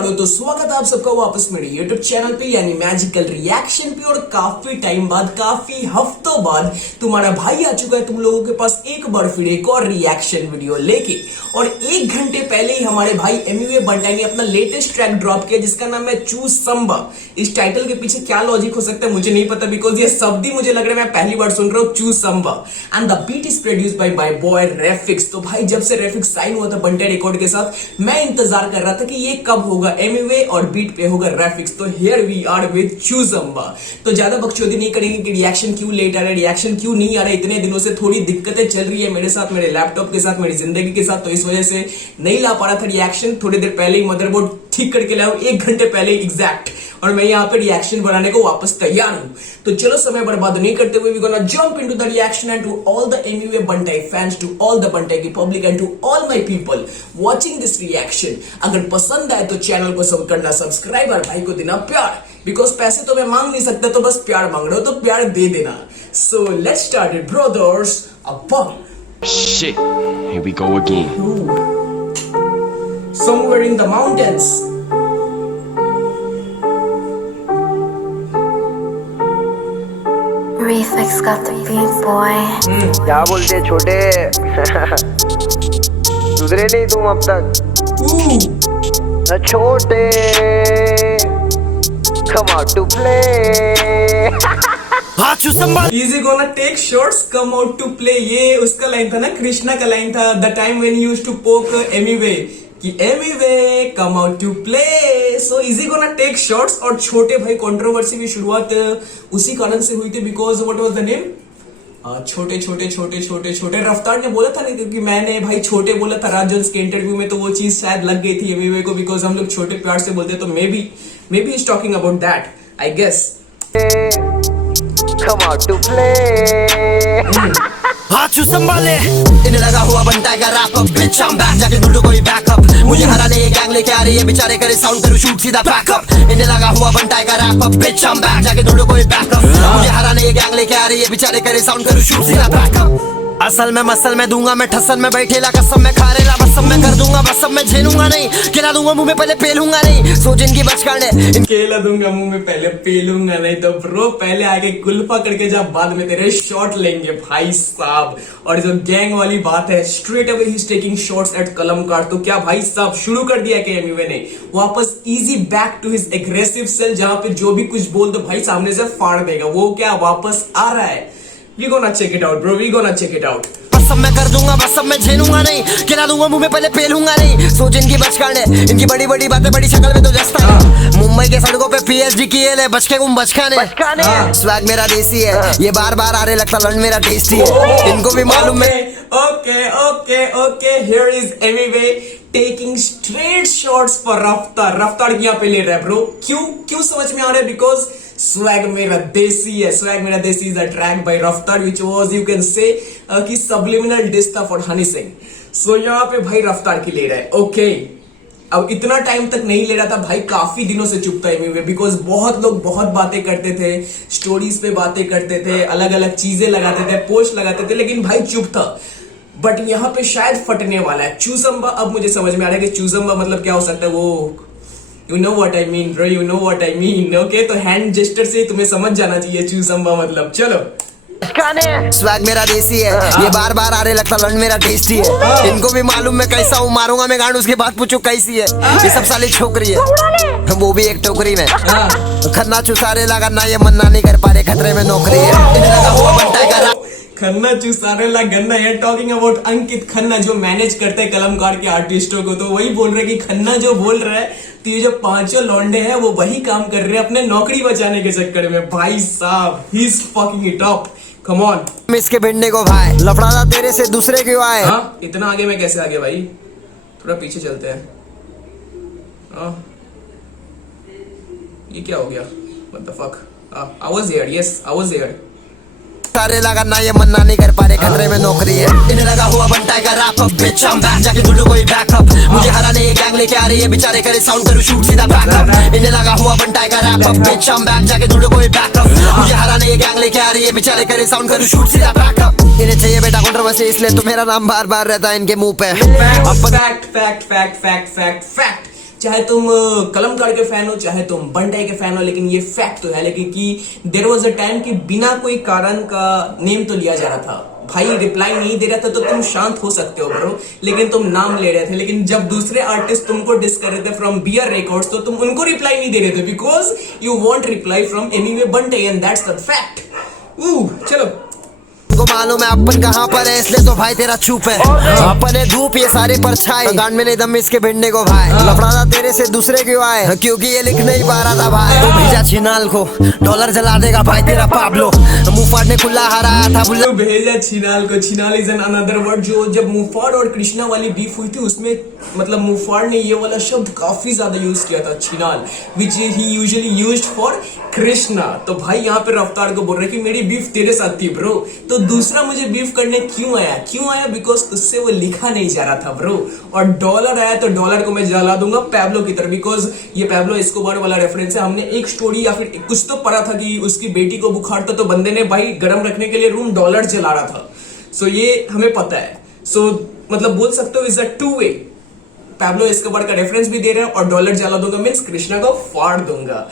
जाओ तो स्वागत है आप सबका वापस मेरे YouTube चैनल पे यानी मैजिकल रिएक्शन पे। और काफी टाइम बाद, काफी हफ्तों बाद तुम्हारा भाई आ चुका है तुम लोगों के पास एक बार फिर एक और रिएक्शन वीडियो लेके। और 1 घंटे पहले ही हमारे भाई एमवे बंटाई ने अपना लेटेस्ट ट्रैक ड्रॉप किया जिसका नाम है चूज संबा। इस टाइटल के पीछे क्या लॉजिक हो सकता है मुझे नहीं पता, बिकॉज ये शब्द ही मुझे लग रहा है मैं पहली बार सुन रहा हूँ, choose samba. And the beat is produced by my boy Refix. तो भाई जब से रेफिक्स साइन हुआ था बंटाई रिकॉर्ड के साथ, मैं इंतजार कर रहा था कि ये कब होगा एमवे और बीट पे होगा रेफिक्स। तो हियर वी आर विद चूज संबा। तो ज्यादा बकचोदी नहीं करेंगे कि रिएक्शन क्यों लेट आ रहा है, रिएक्शन क्यों नहीं आ रहा है। इतने दिनों से थोड़ी दिक्कतें चल रही है मेरे साथ, मेरे लैपटॉप के साथ, मेरी जिंदगी के साथ, तो इस वजह से नहीं ला पा रहा था रिएक्शन। थोड़ी देर पहले ही मदरबोर्ड ठीक करके लाया हूं, 1 घंटे पहले एग्जैक्ट, और मैं यहाँ पे रिएक्शन बनाने को वापस तैयार हूं। तो चलो समय बर्बाद नहीं करते हुए we gonna jump into the reaction. And to all the Emiway Bantai fans, to all the Bantai की public and to all my people watching this reaction, अगर पसंद आए तो चैनल को सब करना सब्सक्राइब और भाई को देना प्यार, बिकॉज पैसे तो मैं मांग नहीं सकता, तो बस प्यार मांग रहा हूं, तो प्यार दे देना। So let's start it brothers. अब Shit, here we go again. somewhere in the mountains. Reflex got the beat, boy. क्या बोलते छोटे सुधरे नहीं तुम अब तक छोटे come out to play Easy gonna take shots, come out to play। ये उसका लाइन था ना, कृष्णा का लाइन था, the time when you used to poke Emiway कि Emiway come out to play. So easy gonna take shots. और छोटे भाई कंट्रोवर्सी की शुरुआत उसी कारण से हुई थी, because what was the name, छोटे छोटे छोटे छोटे छोटे रफ्तार ने बोला था ना, क्योंकि मैंने भाई छोटे बोला था राजंस के इंटरव्यू में, तो वो चीज शायद लग गई थी एमीवे को, बिकॉज हम लोग छोटे प्यार से बोलते, तो maybe is talking about that I guess. come out to play हाथ संभाले इन्हें लगा हुआ बनता है wrap up beach I'm back जाके ढूंढो कोई बैकअप मुझे हराने ये गैंग लेके आ रही है बेचारे करे साउंड करो शूट सीधा बैकअप इन्हें लगा हुआ बनता है wrap up beach I'm back जाके ढूंढो कोई बैकअप मुझे हराने ये गैंग लेके आ रही है बेचारे करे साउंड करो शूट सीधा बैकअप असल में मसल में दूंगा मैं ठसल में बैठेला कसम में खा रेला बस सब मैं कर दूंगा बस सब मैं झेलूंगा नहीं खिला दूंगा मुंह में पहले पेलूंगा नहीं सो जिनकी बच करने केला दूंगा मुंह में पहले पेलूंगा नहीं। तो ब्रो पहले आगे कुल्फा करके जब बाद में तेरे शॉट लेंगे भाई साहब। और जो गैंग वाली बात है, straight away he is taking shots eight कलम कार्ड। तो क्या भाई साहब शुरू कर दिया कि एमवे ने वापस easy back to his aggressive self, जहां पे जो भी कुछ बोल दो भाई सामने से फाड़ देगा, वो क्या वापस आ रहा है। We gonna check it out bro, we gonna check it out। बस सब मैं कर दूंगा बस सब मैं झेलूंगा नहीं खिला दूंगा मुंह में पहले पेलूंगा नहीं सो जिनकी बच करने इनकी बड़ी बड़ी बातें बड़ी शक्ल में तो जस्ता है मुंबई के सड़कों पे पीएचडी किए ले बचके गुम बचकाने स्वैग मेरा देसी है ये बार बार आ रहे लगता लंड मेरा टेस्टी है इनको भी मालूम है। Okay, here is Amway taking straight shots for रफ्तार। रफ्तार यहाँ पे ले रहा है ब्रो, क्यों समझ में आ रहा है, बिकॉज स्वैग मेरा देसी है। स्वैग मेरा देसी इज अ ट्रैक बाय रफ्तार which was you can say कि सब्लिमिनल डिस था फॉर हनी सिंह। सो यहाँ पे भाई रफ्तार की ले रहा है। ओके अब इतना टाइम तक नहीं ले रहा था भाई, काफी दिनों से चुप था एमवे, बिकॉज बहुत लोग बहुत बातें करते थे, स्टोरीज पे बातें करते थे, अलग अलग चीजें लगाते थे, पोस्ट लगाते थे, लेकिन भाई चुप था। बट यहाँ पे शायद फटने वाला है चूसंबा। अब मुझे समझ में आ रहा है कि चूसंबा मतलब क्या हो सकता है, वो you know what I mean bro, you know what I mean. Okay तो हैंड जेस्टर से तुम्हें समझ जाना चाहिए चूसंबा मतलब। चलो स्वैग मेरा देसी है ये बार बार आ रहे लगता लंड मेरा टेस्टी है इनको भी मालूम मैं कैसा हूँ मारूंगा मैं गांड उसके बाद पूछो कैसी है ये सब साली छोकरी है वो भी एक टोकरी में खन्ना चुसारे लगा ना ये मन्ना नहीं कर पा रहे खतरे में नौकरी है इन्हें लगा हुआ बनता है खन्ना चुसारेला गन्ना है। टॉकिंग अबाउट अंकित खन्ना जो मैनेज करते हैं कलमकार के आर्टिस्टों को, तो वही बोल रहे कि खन्ना जो बोल रहा है, तो ये जो 5 लौंडे हैं वो वही काम कर रहे हैं अपने नौकरी बचाने के चक्कर में। भाई साहब he is fucking it up, come on. इसके भिड़ने को भाई लफड़ाना तेरे से दूसरे क्यों आए। हाँ इतना आगे मैं कैसे आगे भाई, थोड़ा पीछे चलते हैं। ये क्या हो गया, what the fuck. I was here, yes, I was here। सारे लगा ना ये मन्ना नहीं कर पा रहे खतरे में नौकरी है इन्हें लगा हुआ बनता है wrap up beach I'm back जाके ढूंढो कोई बैकअप मुझे हराने ये गैंग लेके आ रही है बेचारे करे साउंड करो शूट सीधा बैकअप इन्हें लगा हुआ बनता है wrap up beach I'm back जाके ढूंढो कोई बैकअप मुझे हराने ये गैंग लेके आ रही है बेचारे करे साउंड करो शूट सीधा बैकअप इन्हें चाहिए बेटा कंट्रोवर्सी इसलिए तो मेरा नाम बार बार रहता है इनके मुंह पे। फैक्ट चाहे तुम कलमकार के फैन हो, चाहे तुम बंटाई के फैन हो, लेकिन ये फैक्ट तो है लेकिन कि देयर वाज अ टाइम कि बिना कोई कारण का नेम तो लिया जा रहा था। भाई रिप्लाई नहीं दे रहा था तो तुम शांत हो सकते हो ब्रो, लेकिन तुम नाम ले रहे थे। लेकिन जब दूसरे आर्टिस्ट तुमको डिस कर रहे थे फ्रॉम बियर रिकॉर्ड्स तो तुम उनको रिप्लाई नहीं दे रहे थे because you want reply from anyway Bantai and that's the fact. चलो को मालूम है अपन कहाँ पर है, इसलिए तो भाई तेरा चुप है। अपन है धूप ये सारे परछाई, गांड में नहीं दम इसके भिड़ने को भाई। लफड़ा था तेरे से दूसरे क्यों आए, क्योंकि ये लिख नहीं पा रहा था भाई। तो भेजा छिनाल को, डॉलर जला देगा भाई तेरा पाब्लो। मुंह फाड़ने खुला हराया था बुल्ला। तो भेजा छिनाल को। छिनाल इज एन अनदर वर्ड। जो जब मुफाड़ और कृष्णा वाली बीफ हुई थी उसमें मतलब मुफाड़ ने ये वाला शब्द काफी ज्यादा यूज किया था छिनाल, विच ही यूजुअली यूज्ड फॉर कृष्णा। तो भाई यहाँ पे रफ्तार को बोल रहे कि मेरी बीफ तेरे साथ थी ब्रो, तो दूसरा मुझे बीफ करने क्यों आया बिकॉज उससे वो लिखा नहीं जा रहा था ब्रो। और डॉलर आया तो डॉलर को मैं जला दूंगा पैब्लो की तरह, बिकॉज ये पैब्लो एस्कोबार वाला रेफरेंस है। हमने एक स्टोरी या फिर कुछ तो पढ़ा था कि उसकी बेटी को बुखार था तो बंदे ने भाई गर्म रखने के लिए रूम डॉलर जला रहा था। सो ये हमें पता है। सो मतलब बोल सकते हो is a two way. Pablo Escobar का रेफरेंस भी दे रहे हैं और डॉलर जला दूंगा मींस कृष्णा को फाड़ दूंगा।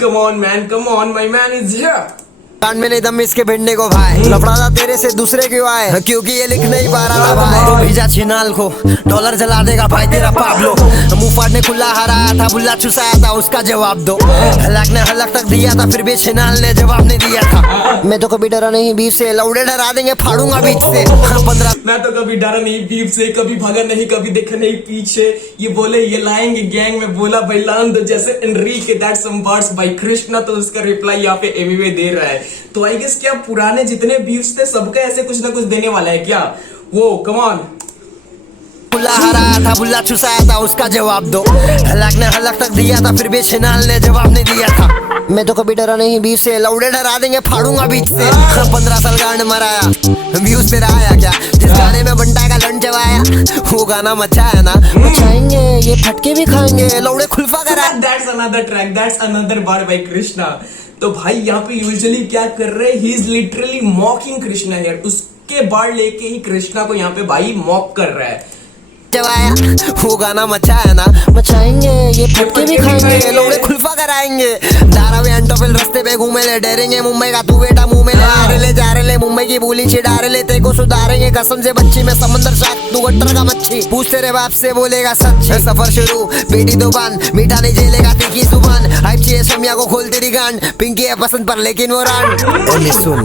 Come on man, come on, my man is here. कान में नहीं दम इसके भिड़ने को भाई। लफड़ा था तेरे से दूसरे क्यों आए, क्योंकि ये लिख नहीं पा रहा था भाई। तो भेजा छिनाल को, डॉलर जला देगा भाई तेरा पाब्लो। मुंह फाड़ने खुला हराया था बुल्ला चुसाया था उसका जवाब दो। हलक ने हलक तक दिया था फिर भी छिनाल ने जवाब नहीं दिया था। मैं तो कभी डरा नहीं बीफ से, लौड़े डरा देंगे फाड़ूंगा बीच से। 15 मैं तो कभी डरा नहीं बीफ से, कभी भागा नहीं, कभी देखा नहीं पीछे। ये बोले ये लाएंगे गैंग में, बोला भाई लान दो जैसे Enrique that's some words by Krishna. तो उसका रिप्लाई यहाँ पे एमीवे दे रहा है। तो आई गेस क्या पुराने जितने बीफ्स थे सबका ऐसे कुछ ना कुछ देने वाला है क्या वो? Come on. खुला हराया था बुल्ला चुसाया था उसका जवाब दो। हलक ने हलक तक दिया था फिर भी छिनाल ने जवाब नहीं दिया था। मैं तो कभी डरा नहीं बीफ से, लौड़े डरा देंगे फाड़ूंगा बीच से। 15 साल गांड मराया, व्यूज तेरा आया क्या? जिस गाने में बंटा का लंड जवाया वो गाना मचाया ना। मचाएंगे ये फटके भी खाएंगे, लौड़े खुल्फा करा। That's another track, that's another bar by Krishna. तो भाई यहाँ पे यूजुअली क्या कर रहे हैं, he is literally mocking Krishna here. उसके बार लेके ही कृष्णा को यहाँ पे भाई मॉक कर रहा है। जवाया वो गाना मचाया ना। मचाएंगे ये फटके भी खाएंगे, लौड़े खुल्फा कराएंगे। धारावी एंटोफिल रास्ते पे घूमे ले, डरेंगे मुंबई का तू बेटा मुंह में ले। आ रहे ले जा रहे ले मुंबई की बोली छिड़ा रहे ले, तेरे को सुधारेंगे कसम से बच्ची में समंदर शाक तू गट्टर का मच्छी। पूछ तेरे बाप से बोलेगा सच, सफर शुरू बेटी दो बान, मीठा नहीं झेलेगा तीखी जुबान। हाइप चाहिए शमिया को खोल तेरी गांड, पिंकी है पसंद पर लेकिन वो रान। सुन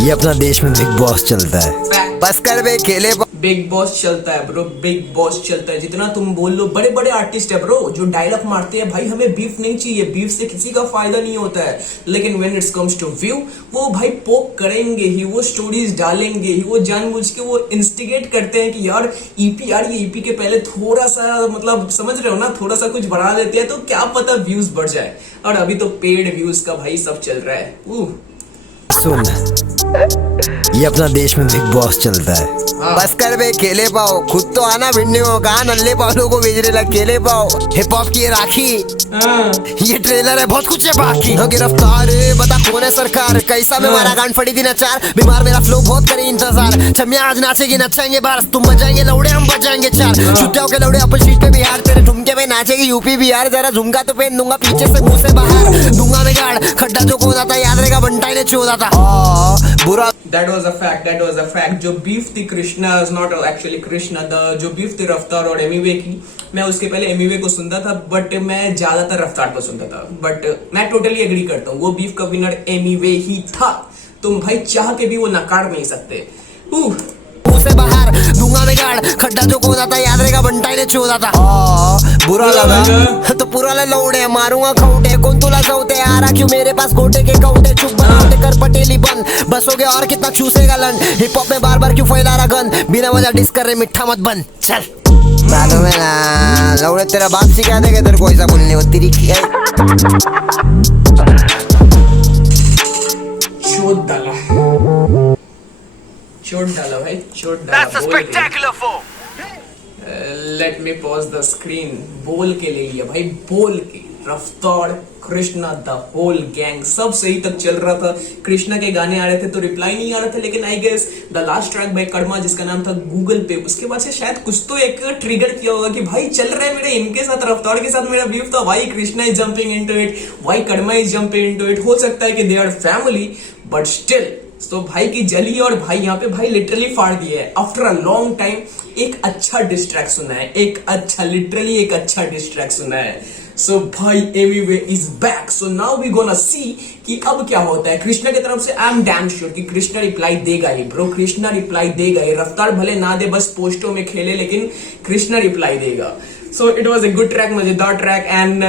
ये अपना देश में बिग बॉस चलता है, बस कर बे खेले। बिग बॉस चलता है ब्रो, बिग बॉस चलता है। जितना तुम बोल लो, बड़े बड़े आर्टिस्ट है ब्रो जो डायलॉग मारते हैं भाई हमें बीफ नहीं चाहिए, बीफ से किसी का फायदा नहीं होता है। लेकिन when it's comes to view वो भाई पोक करेंगे ही, वो स्टोरीज डालेंगे ही, वो जानबूझ के वो इंस्टिगेट करते हैं कि यार ये ईपी के पहले थोड़ा सा मतलब समझ रहे हो ना, थोड़ा सा कुछ बढ़ा देते हैं तो क्या पता व्यूज बढ़ जाए। और अभी तो पेड व्यूज का भाई सब चल रहा है। सुन ये अपना देश में बिग बॉस चलता है, बस कर बे खेले पाओ। खुद तो आना भिड़ने हो, कहा नल्ले पालों को भेजने लग खेले पाओ। हिप हॉप की राखी ये ट्रेलर है, बहुत कुछ है बाकी। गिरफ्तार बता कौन है सरकार, कैसा में मारा गांड फड़ी दिन चार। बीमार मेरा फ्लो बहुत करे इंतजार, छमिया आज नाचेगी नचाएंगे बार। तुम बजाएंगे लौड़े हम बजाएंगे चार। छुट जाओ के लौड़े अपन सीट पे बिहार, तेरे ठुमके में नाचेगी यूपी बिहार। जरा झुमका तो पहन दूंगा पीछे से मुंह से बाहर, दूंगा मैं गाड़ खड्डा जो खोदा था याद रहेगा बंटाई ने चोदा था बुरा। That was a fact, that was a fact। जो बीफ थी Krishna is not actually Krishna, जो बीफ थी रफ्तार और एमीवे की, मैं उसके पहले एमीवे को सुनता था बट मैं ज्यादातर रफ्तार को सुनता था। बट मैं टोटली एग्री करता हूँ, वो बीफ का विनर एमीवे ही था। तुम भाई चाह के भी वो नकार नहीं सकते। से बाहर दूंगा मैं गाड़ खड्डा जो खोदा था याद रहेगा बंटाई ने चोदा था। बुरा लगा तो पूरा ले लौड़े मारूंगा खौटे। कौन तुला सौते आ रहा क्यों मेरे पास गोटे के कौटे। चुप बनाते कर पटेली बंद, बसोगे और कितना चूसेगा लन। हिप हॉप में बार बार क्यों फैला रहा गन, बिना वजह डिस कर रहे मिठा मत बन। चल मालूम है ना लौड़े तेरा बाप सिखा देगा तेरे को ऐसा बोलने को तेरी चोट डाला भाई, चोट डाला। Let me pause the screen. बोल के ले लिया भाई, बोल के। रफ्तार, कृष्णा, द होल गैंग सब सही तक चल रहा था। कृष्णा के गाने आ रहे थे तो रिप्लाई नहीं आ रहा था, लेकिन I guess the last track by Karma जिसका नाम था गूगल पे, उसके बाद से शायद कुछ तो एक ट्रिगर किया होगा कि भाई चल रहा है मेरे इनके साथ, रफ्तार के साथ मेरा बीफ था, why Krishna is jumping into it, why Karma is jumping into it. हो सकता है कि they are family but still. तो भाई की जली और भाई यहाँ पे भाई लिटरली फाड़ दिया है। आफ्टर अ लॉन्ग टाइम एक अच्छा डिस्ट्रैक्ट सुना है, एक अच्छा लिटरली एक अच्छा डिस्ट्रैक्ट सुना है। सो भाई Emiway is back. So now we gonna see कि अब क्या होता है। कृष्णा की तरफ से आई एम डैम श्योर कि कृष्णा रिप्लाई देगा ही ब्रो, कृष्णा रिप्लाई देगा ही। रफ्तार भले ना दे, बस पोस्टों में खेले, लेकिन कृष्णा रिप्लाई देगा। So it was a good track, मजेदार track and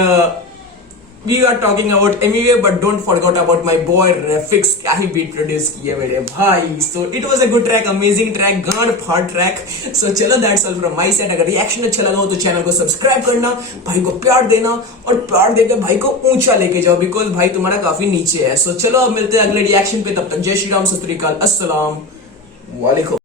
we are talking about MUA, but don't forget about my boy Refix, क्या ही बीट प्रोड्यूस किया मेरे भाई। So it was a good track, amazing track, गांड फाड़ track. So चलो that's all from my side। अगर reaction अच्छा लगा हो तो चैनल को सब्सक्राइब करना, भाई को प्यार देना और प्यार देकर भाई को ऊंचा लेके जाओ, बिकॉज भाई तुम्हारा काफी नीचे है। So चलो अब मिलते हैं अगले रिएक्शन पे, तब तक जय श्री राम, सत श्री अकाल, अस्सलाम वालेकुम।